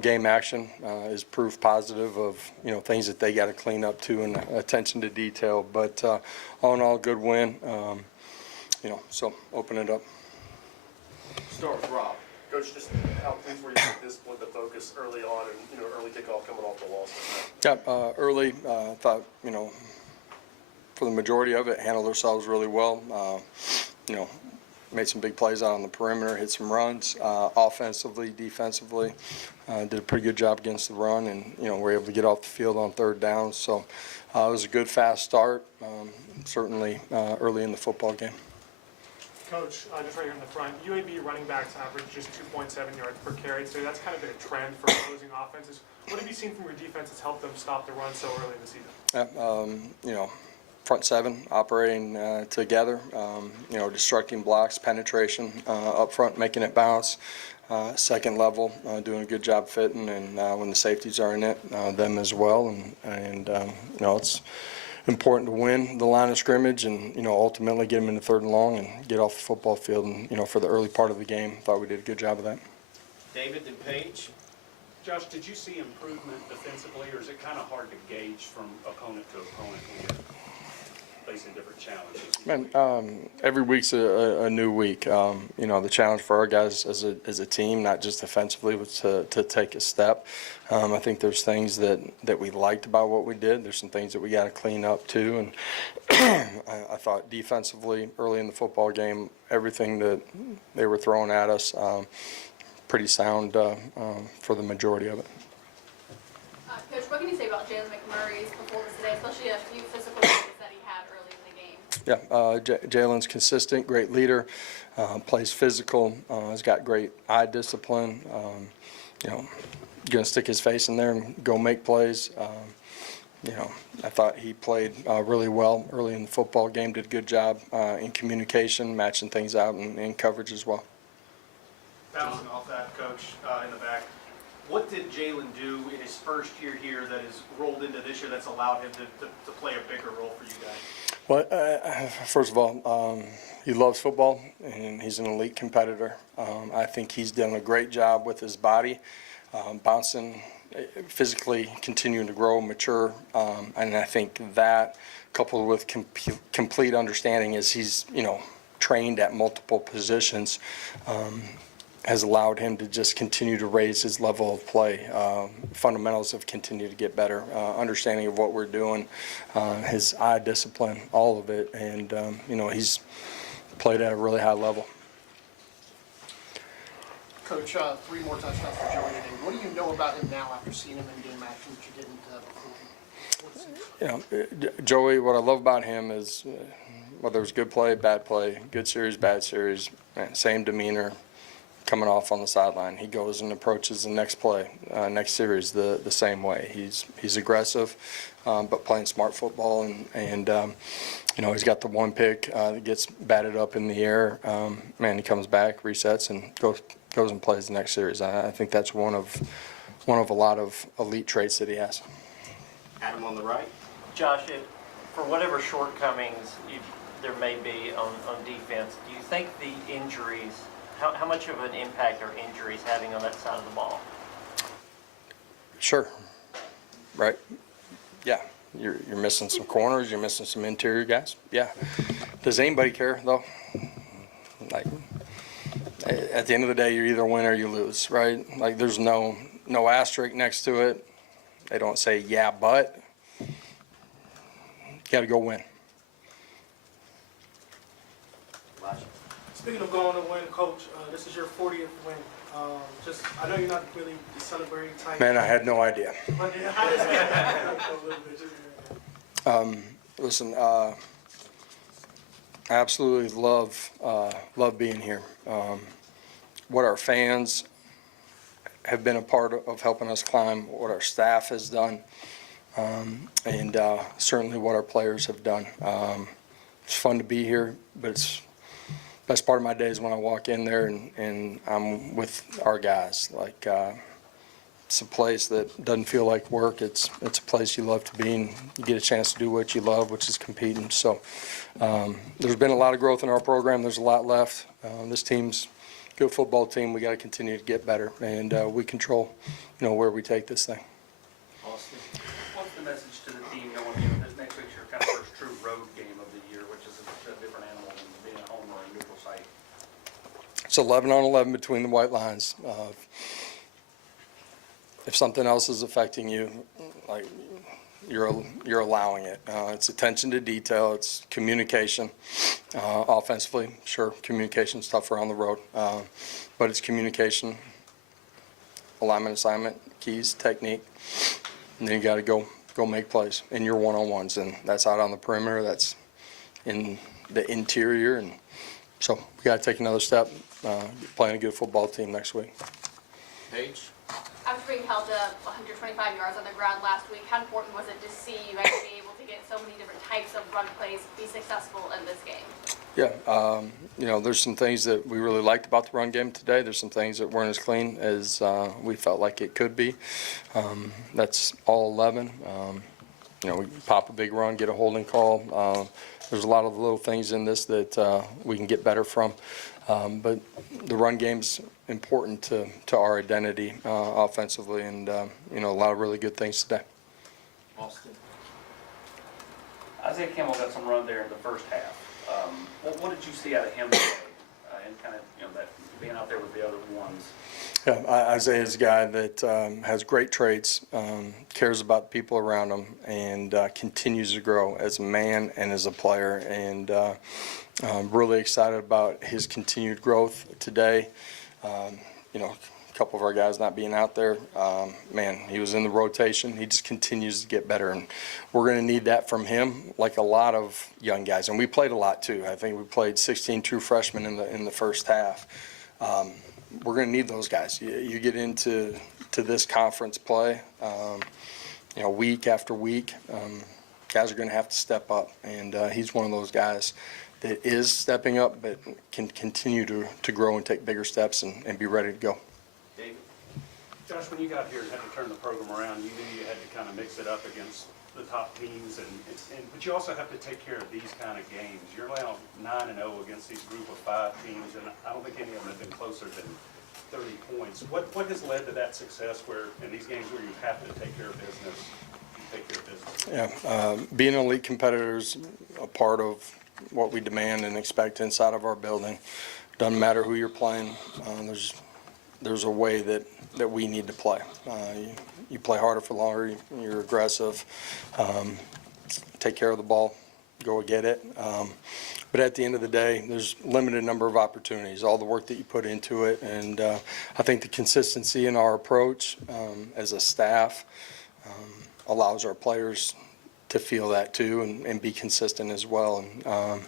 game action is proof positive of, things that they got to clean up too, and attention to detail. But all in all, good win. So open it up. Start with Rob. Coach, just how pleased were you with this with the focus early on and, early kickoff coming off the loss? Yeah, early, thought, for the majority of it, handled ourselves really well. Made some big plays out on the perimeter, hit some runs, offensively, defensively. Did a pretty good job against the run, and, we're able to get off the field on third down. So it was a good, fast start, certainly early in the football game. Coach, just right here in the front, UAB running backs average just 2.7 yards per carry, so that's kind of been a trend for opposing offenses. What have you seen from your defense that's helped them stop the run so early in the season? Front seven operating together, destructing blocks, penetration up front, making it bounce. Second level, doing a good job fitting, and when the safeties are in it, them as well. And it's important to win the line of scrimmage and, ultimately get them into third and long and get off the football field. And, for the early part of the game, thought we did a good job of that. David and Paige. Josh, did you see improvement defensively, or is it kind of hard to gauge from opponent to opponent when you're facing different challenges? Man, every week's a new week. The challenge for our guys as a team, not just defensively, was to take a step. I think there's things that we liked about what we did. There's some things that we got to clean up too. And I thought defensively, early in the football game, everything that they were throwing at us, pretty sound for the majority of it. Coach, what can you say about Jalen McMurray's performance today, especially a few physical games that he had early in the game? Yeah, Jalen's consistent, great leader, plays physical, has got great eye discipline. Going to stick his face in there and go make plays. I thought he played really well early in the football game, did a good job in communication, matching things out, and in coverage as well. Bouncing off that, Coach, in the back, what did Jalen do in his first year here that has rolled into this year that's allowed him to play a bigger role for you guys? Well, first of all, he loves football, and he's an elite competitor. I think he's done a great job with his body, bouncing, physically continuing to grow, mature, and I think that, coupled with complete understanding, as he's, trained at multiple positions, has allowed him to just continue to raise his level of play. Fundamentals have continued to get better, understanding of what we're doing, his eye discipline, all of it, and he's played at a really high level. Coach, 3 more touchdowns for Joey today. What do you know about him now after seeing him in game action that you didn't before? Joey, what I love about him is whether it's good play, good series, bad series, same demeanor. Coming off on the sideline, he goes and approaches the next play, next series the same way. He's aggressive, but playing smart football, and he's got the one pick that gets batted up in the air. He comes back, resets, and goes and plays the next series. I think that's one of a lot of elite traits that he has. Adam on the right. Josh, for whatever shortcomings there may be on defense, do you think the injuries? How much of an impact are injuries having on that side of the ball? Sure. Right. Yeah. You're missing some corners. You're missing some interior guys. Yeah. Does anybody care though? Like, at the end of the day, you either win or you lose, right? Like, there's no asterisk next to it. They don't say yeah, but you got to go win. Speaking of going to win, Coach, this is your 40th win. I know you're not really celebrating type. Man, I had no idea. Listen, I absolutely love being here. What our fans have been a part of helping us climb, what our staff has done, and certainly what our players have done. It's fun to be here, but it's best part of my day is when I walk in there and I'm with our guys. Like, it's a place that doesn't feel like work. It's a place you love to be, and you get a chance to do what you love, which is competing. So there's been a lot of growth in our program. There's a lot left. This team's good football team. We got to continue to get better, and we control, where we take this thing. Austin, what's the message to the team going into this next week's your kind of first true road game of the year, which is a different animal than being at home or a neutral site? It's 11-on-11 between the white lines. If something else is affecting you, like you're allowing it. It's attention to detail. It's communication. Offensively, sure, communication's tougher on the road, but it's communication, alignment, assignment, keys, technique, and then you got to go make plays in your one-on-ones, and that's out on the perimeter. That's in the interior, and so we got to take another step. Playing a good football team next week. Paige? After being held to 125 yards on the ground last week, how important was it to see you guys be able to get so many different types of run plays, be successful in this game? Yeah, there's some things that we really liked about the run game today. There's some things that weren't as clean as we felt like it could be. That's all 11. We pop a big run, get a holding call. There's a lot of little things in this that we can get better from. But the run game's important to our identity offensively, and a lot of really good things today. Austin? Isaiah Campbell got some run there in the first half. What did you see out of him today? And kind of, that being out there with the other ones? Yeah, Isaiah's a guy that has great traits, cares about the people around him, and continues to grow as a man and as a player. And I'm really excited about his continued growth today. A couple of our guys not being out there, he was in the rotation. He just continues to get better, and we're going to need that from him, like a lot of young guys. And we played a lot too. I think we played 16 true freshmen in the first half. We're going to need those guys. You get into this conference play, week after week. Guys are going to have to step up, and he's one of those guys that is stepping up, but can continue to grow and take bigger steps and be ready to go. David? Josh, when you got here and had to turn the program around, you knew you had to kind of mix it up against the top teams, but you also have to take care of these kind of games. You're now 9-0 against these group of 5 teams, and I don't think any of them have been closer than 30 points. What has led to that success where in these games where you have to take care of business, you take care of business? Yeah, being an elite competitor is a part of what we demand and expect inside of our building. Doesn't matter who you're playing. There's a way that we need to play. You play harder for longer. You're aggressive. Take care of the ball. Go get it. But at the end of the day, there's limited number of opportunities. All the work that you put into it, and I think the consistency in our approach as a staff allows our players to feel that too and be consistent as well. And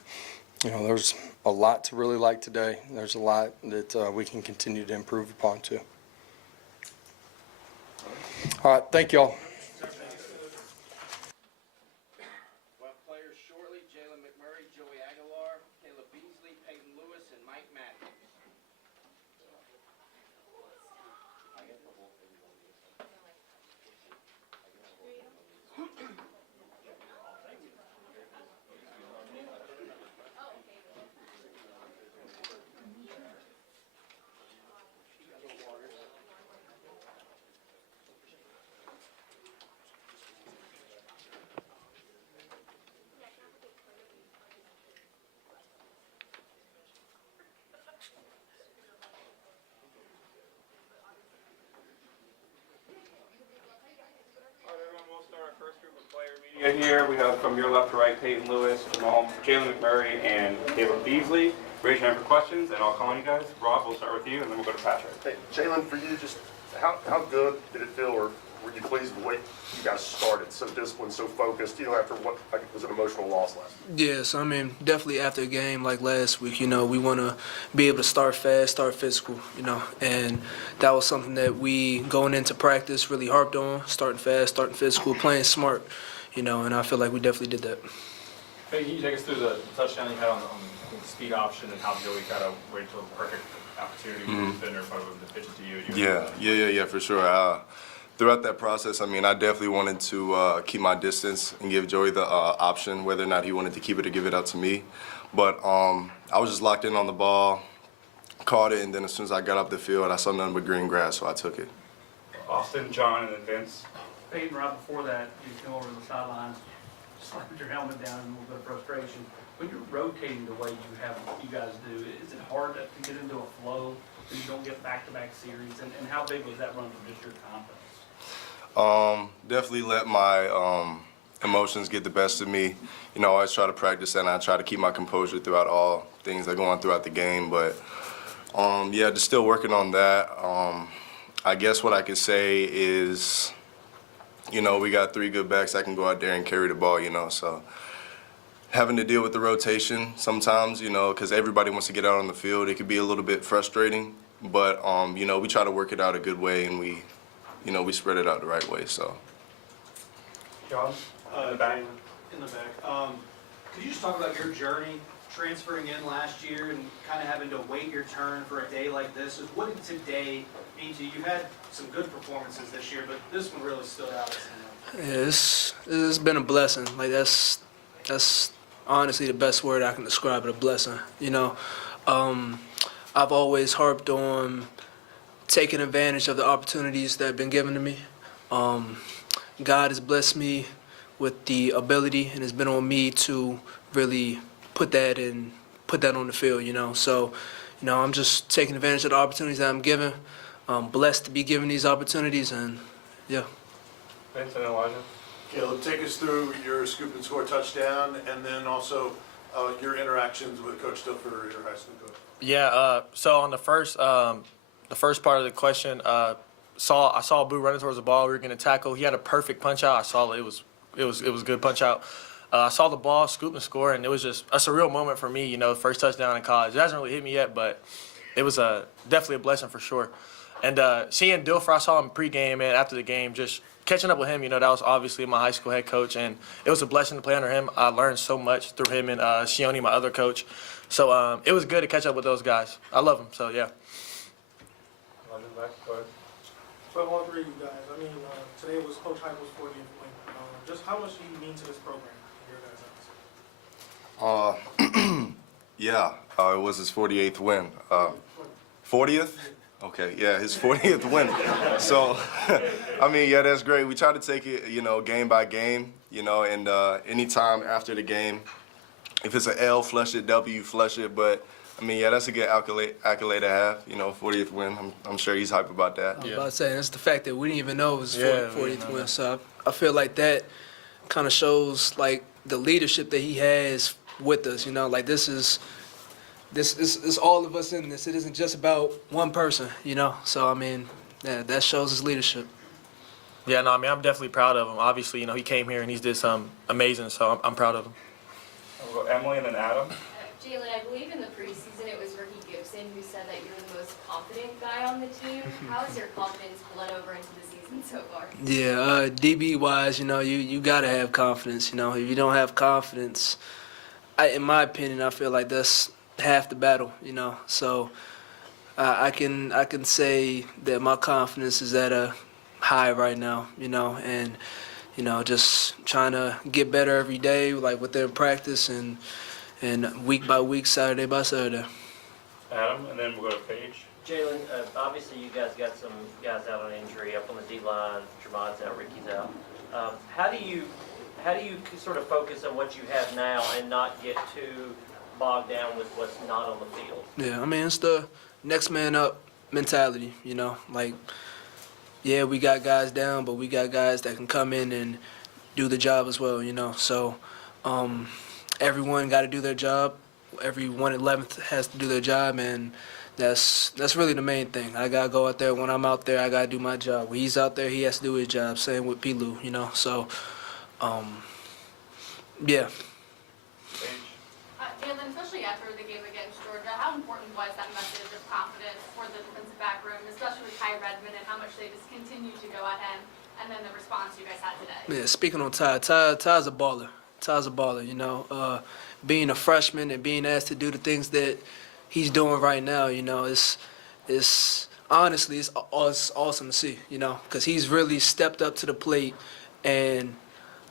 there's a lot to really like today. There's a lot that we can continue to improve upon too. All right, thank you all. Well, players shortly: Jalen McMurray, Joey Aguilar, Caleb Beasley, Peyton Lewis, and Mike Matthews. Here we have from your left to right Peyton Lewis, Jalen McMurray, and Caleb Beasley. Raise your hand for questions, and I'll call on you guys. Rob, we'll start with you, and then we'll go to Patrick. Hey, Jalen, for you, just how good did it feel, or were you pleased with the way you guys started? So disciplined, so focused, after what was an emotional loss last week? Yes, definitely after a game like last week, we want to be able to start fast, start physical, and that was something that we, going into practice, really harped on, starting fast, starting physical, playing smart, and I feel like we definitely did that. Hey, can you take us through the touchdown you had on the speed option and how Joey kind of waited till the perfect opportunity with the defender in front of him to pitch it to you? Yeah, for sure. Throughout that process, I definitely wanted to keep my distance and give Joey the option whether or not he wanted to keep it or give it up to me. But I was just locked in on the ball, caught it, and then as soon as I got up the field, I saw nothing but green grass, so I took it. Austin, John, and then Vince. Peyton, right before that, you came over to the sidelines, slammed your helmet down in a little bit of frustration. When you're rotating the way you guys do, is it hard to get into a flow so you don't get back-to-back series? And how big was that run for just your confidence? Definitely let my emotions get the best of me. You know, I always try to practice that, and I try to keep my composure throughout all things that go on throughout the game. But yeah, just still working on that. I guess what I could say is, you know, we got 3 good backs that can go out there and carry the ball, you know, so having to deal with the rotation sometimes, you know, because everybody wants to get out on the field, it could be a little bit frustrating, but, you know, we try to work it out a good way, and we, you know, we spread it out the right way, so. John, in the back. In the back. Could you just talk about your journey transferring in last year and kind of having to wait your turn for a day like this? What did today mean to you? You had some good performances this year, but this one really stood out. Yeah, it's been a blessing. Like that's honestly the best word I can describe it, a blessing. You know, I've always harped on taking advantage of the opportunities that have been given to me. God has blessed me with the ability, and it's been on me to really put that on the field, you know. So, you know, I'm just taking advantage of the opportunities that I'm given. I'm blessed to be given these opportunities, and yeah. Vince and Elijah. Caleb, take us through your scoop and score touchdown, and then also your interactions with Coach Stilfer, your high school coach. Yeah. So on the first part of the question, I saw Boo running towards the ball. We were going to tackle. He had a perfect punch out. I saw it was a good punch out. I saw the ball, scoop and score, and it was just a surreal moment for me. You know, first touchdown in college. It hasn't really hit me yet, but it was definitely a blessing for sure. And seeing Dilfer, I saw him pregame and after the game, just catching up with him. You know, that was obviously my high school head coach, and it was a blessing to play under him. I learned so much through him and Shione, my other coach. So it was good to catch up with those guys. I love them. So yeah. So I want to read you guys. I mean, today was Coach Heupel's 40th win. Just how much do you mean to this program in your guys' eyes? Yeah, it was his 48th win. 40th? Okay, yeah, his 40th win. So, I mean, yeah, that's great. We try to take it, you know, game by game, you know, and anytime after the game, if it's an L, flush it, W, flush it. But, I mean, yeah, that's a good accolade to have, you know, 40th win. I'm sure he's hyped about that. I was about to say, that's the fact that we didn't even know it was 40th win. So I feel like that kind of shows, like, the leadership that he has with us, you know, like this is all of us in this. It isn't just about one person, you know. So I mean, yeah, that shows his leadership. Yeah, no, I mean, I'm definitely proud of him. Obviously, you know, he came here and he's did some amazing, so I'm proud of him. We'll go Emily and then Adam. Jalen, I believe in the preseason it was Ricky Gibson who said that you're the most confident guy on the team. How has your confidence bled over into the season so far? Yeah, DB wise, you know, you gotta have confidence. You know, if you don't have confidence, in my opinion, I feel like that's half the battle. You know, so I can say that my confidence is at a high right now. You know, and you know, just trying to get better every day, like within practice and week by week, Saturday by Saturday. Adam, and then we'll go to Paige. Jalen, obviously you guys got some guys out on injury up on the D-line. Jermon's out, Ricky's out. How do you sort of focus on what you have now and not get too bogged down with what's not on the field? Yeah, I mean, it's the next man up mentality, you know. Like, yeah, we got guys down, but we got guys that can come in and do the job as well, you know. So everyone got to do their job. Every 1/11th has to do their job, and that's really the main thing. I got to go out there. When I'm out there, I got to do my job. When he's out there, he has to do his job. Same with Pilu, you know. So, yeah. Jalen, especially after the game against Georgia, how important was that message of confidence for the defensive back room, especially with Ty Redmond and how much they just continued to go at him, and then the response you guys had today? Yeah, speaking on Ty's a baller. Ty's a baller, you know. Being a freshman and being asked to do the things that he's doing right now, you know, it's honestly, it's awesome to see, you know, because he's really stepped up to the plate, and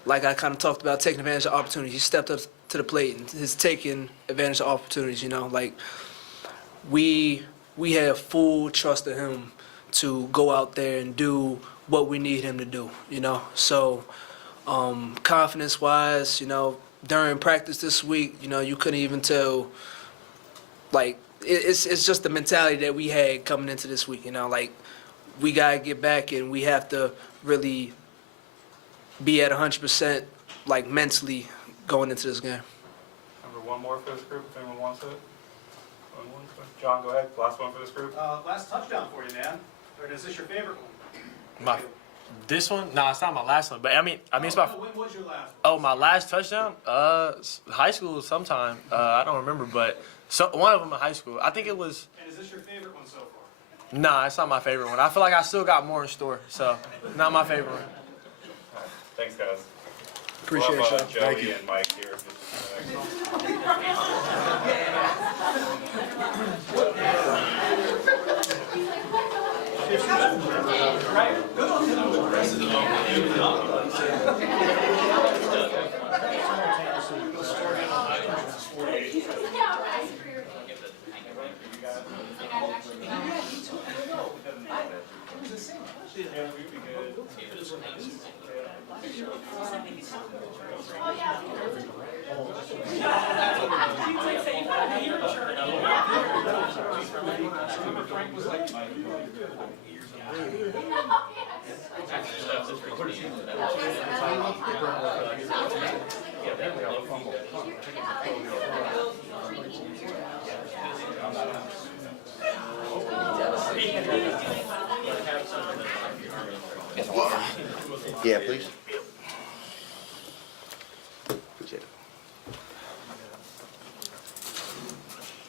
like I kind of talked about, taking advantage of opportunities. He stepped up to the plate and has taken advantage of opportunities, you know. Like, we we have full trust in him to go out there and do what we need him to do, you know. So confidence-wise, you know, during practice this week, you know, you couldn't even tell, like, it's just the mentality that we had coming into this week, you know, like, we got to get back and we have to really be at 100%, like, mentally going into this game. Number one more for this group, if anyone wants it. One more. John, go ahead. Last one for this group. Last touchdown for you, man. Or is this your favorite one? This one? No, it's not my last one. But I mean, it's my. When was your last one? Oh, my last touchdown? High school sometime. I don't remember, but one of them in high school. I think it was. And is this your favorite one so far? Nah, it's not my favorite one. I feel like I still got more in store, so not my favorite one. Thanks, guys. Appreciate we'll have, y'all. Joey Thank you. and Mike here. Just Yeah, please. Appreciate it.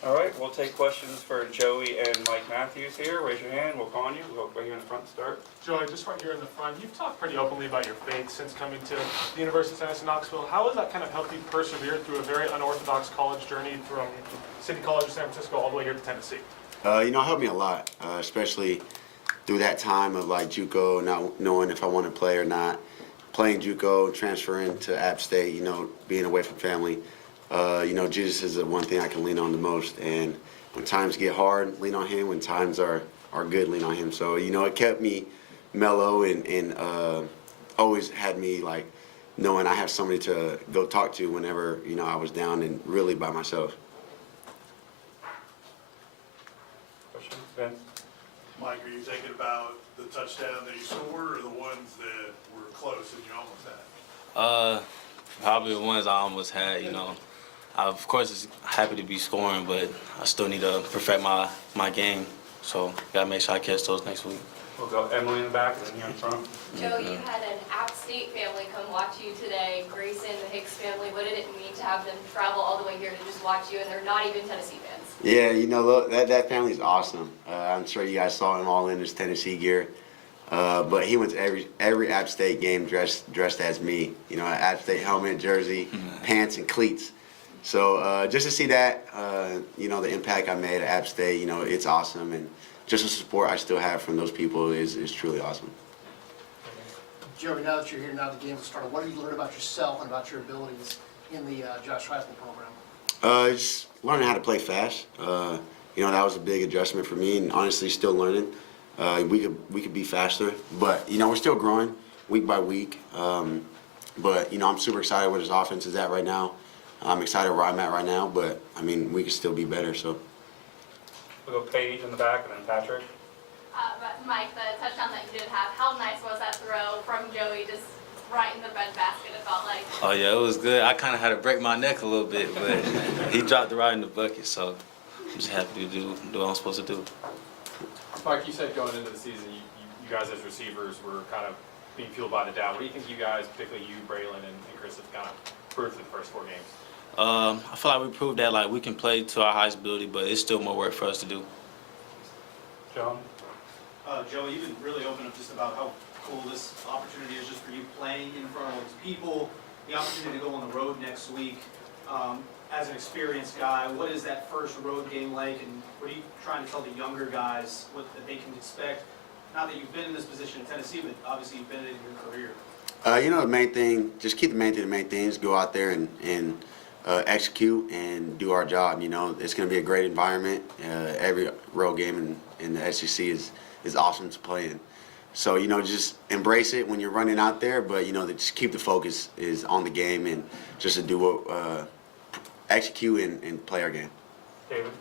All right, we'll take questions for Joey and Mike Matthews here. Raise your hand, we'll call on you. We'll go right here in the front to start. Joey, just right here in the front, you've talked pretty openly about your faith since coming to the University of Tennessee Knoxville. How has that kind of helped you persevere through a very unorthodox college journey from City College of San Francisco all the way here to Tennessee? You know, it helped me a lot, especially through that time of like JUCO, not knowing if I want to play or not. Playing JUCO, transferring to App State, you know, being away from family. You know, Jesus is the one thing I can lean on the most. And when times get hard, lean on him. When times are good, lean on him. So, you know, it kept me mellow and always had me like knowing I have somebody to go talk to whenever, you know, I was down and really by myself. Questions, Vince? Mike, are you thinking about the touchdown that you scored or the ones that were close and you almost had? Probably the ones I almost had, you know. Of course, it's happy to be scoring, but I still need to perfect my game. So, gotta make sure I catch those next week. We'll go Emily in the back and then here in front. Joe, you had an App State family come watch you today. Grayson, the Hicks family, what did it mean to have them travel all the way here to just watch you, and they're not even Tennessee fans? Yeah, you know, look, that family's awesome. I'm sure you guys saw him all in his Tennessee gear. But he went to every App State game dressed as me. You know, an App State helmet, jersey, pants, and cleats. So just to see that, you know, the impact I made at App State, you know, it's awesome. And just the support I still have from those people is truly awesome. Joey, now that you're here, now the game's started, what have you learned about yourself and about your abilities in the Josh Heisman program? Just learning how to play fast. You know, that was a big adjustment for me, and honestly, still learning. We could be faster, but you know, we're still growing week by week. But you know, I'm super excited where this offense is at right now. I'm excited where I'm at right now, but I mean, we could still be better. So We'll go Paige in the back and then Patrick. But Mike, the touchdown that you did have, how nice was that throw from Joey, just right in the breadbasket, it felt like? Oh yeah, it was good. I kind of had to break my neck a little bit, but he dropped it right in the bucket. So I'm just happy to do what I'm supposed to do. Mike, you said going into the season, you guys as receivers were kind of being fueled by the doubt. What do you think you guys, particularly you, Braylon, and Chris, have kind of proved through the first 4 games? I feel like we proved that like we can play to our highest ability, but it's still more work for us to do. John? Joey, you've been really open up just about how cool this opportunity is just for you playing in front of all these people, the opportunity to go on the road next week. As an experienced guy, what is that first road game like, and what are you trying to tell the younger guys what that they can expect? Not that you've been in this position in Tennessee, but obviously you've been in it in your career. you know, the main thing, just keep the main thing. The main thing is go out there and execute and do our job. You know, it's going to be a great environment. Every road game in the SEC is awesome to play in. So, you know, just embrace it when you're running out there, but, you know, just keep the focus is on the game and just to do what, execute and play our game. David?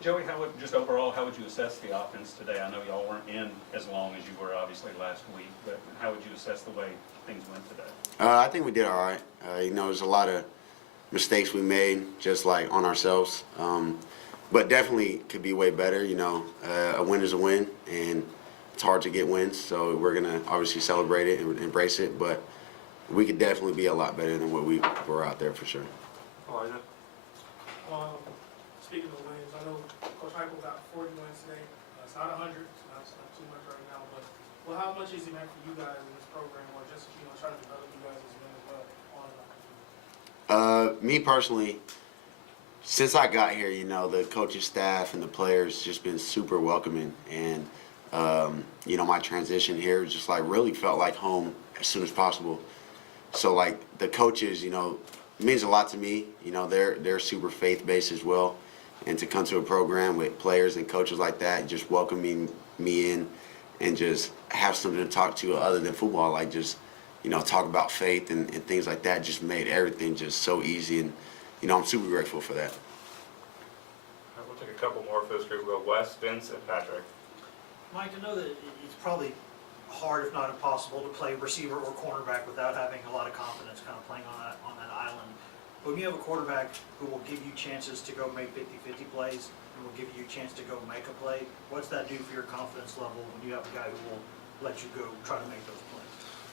Joey, just overall, how would you assess the offense today? I know y'all weren't in as long as you were obviously last week, but how would you assess the way things went today? I think we did all right. You know, there's a lot of mistakes we made, just like on ourselves. But definitely could be way better. You know, a win is a win, and it's hard to get wins. So we're gonna obviously celebrate it and embrace it. But we could definitely be a lot better than what we were out there for sure. Elijah? Speaking of wins, I know Coach Michael got 40 wins today. It's not 100, it's not too much right now, but well, how much is he meant for you guys in this program, or just trying to develop you guys as men as well on and off the field? Me personally, since I got here, you know, the coaching staff and the players just been super welcoming, and you know, my transition here just like really felt like home as soon as possible. So like the coaches, you know, it means a lot to me. You know, they're super faith-based as well, and to come to a program with players and coaches like that, just welcoming me in, and just have something to talk to other than football, like just, you know, talk about faith and things like that, just made everything just so easy, and you know, I'm super grateful for that. We'll take a couple more for this group. We'll go Wes, Vince, and Patrick. Mike, I know that it's probably hard, if not impossible, to play receiver or cornerback without having a lot of confidence kind of playing on that island. But when you have a quarterback who will give you chances to go make 50-50 plays and will give you a chance to go make a play, what's that do for your confidence level when you have a guy who will let you go try to make those plays?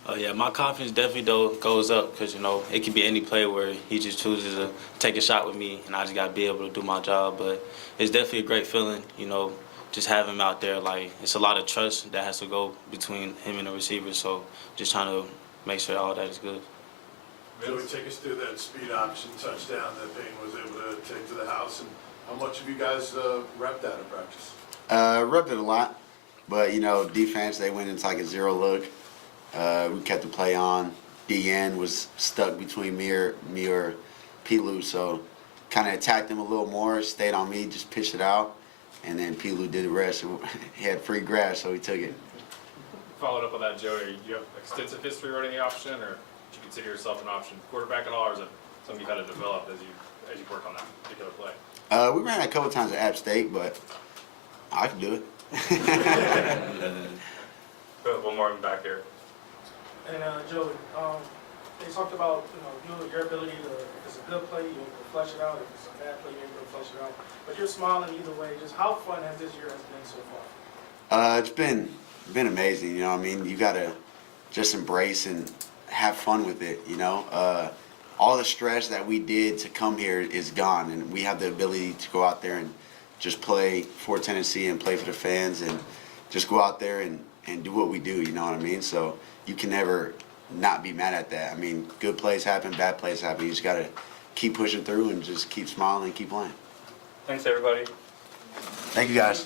Oh yeah, my confidence definitely goes up because, you know, it can be any play where he just chooses to take a shot with me, and I just got to be able to do my job. But it's definitely a great feeling, you know, just have him out there. Like, it's a lot of trust that has to go between him and the receiver. So just trying to make sure all that is good. Joey, take us through that speed option touchdown that Payne was able to take to the house, and how much have you guys repped that in practice? Repped it a lot, but you know, defense, they went into like a zero look. We kept the play on. DN was stuck between me or Pilu, so kind of attacked him a little more, stayed on me, just pitched it out, and then Pilu did the rest. He had free grass, so he took it. Followed up on that, Joey, you have extensive history running the option, or do you consider yourself an option quarterback at all, or is it something you've had to develop as you work on that particular play? We ran it a couple times at App State, but I can do it. One more in the back here. And Joey, they talked about your ability to, if it's a good play, you'll flesh it out. If it's a bad play, you're able to flesh it out. But you're smiling either way. Just how fun has this year been so far? It's been amazing. You know what I mean? You gotta just embrace and have fun with it. You know, all the stress that we did to come here is gone, and we have the ability to go out there and just play for Tennessee and play for the fans, and just go out there and do what we do. You know what I mean? So you can never not be mad at that. I mean, good plays happen, bad plays happen. You just gotta keep pushing through and just keep smiling and keep playing. Thanks, everybody. Thank you, guys.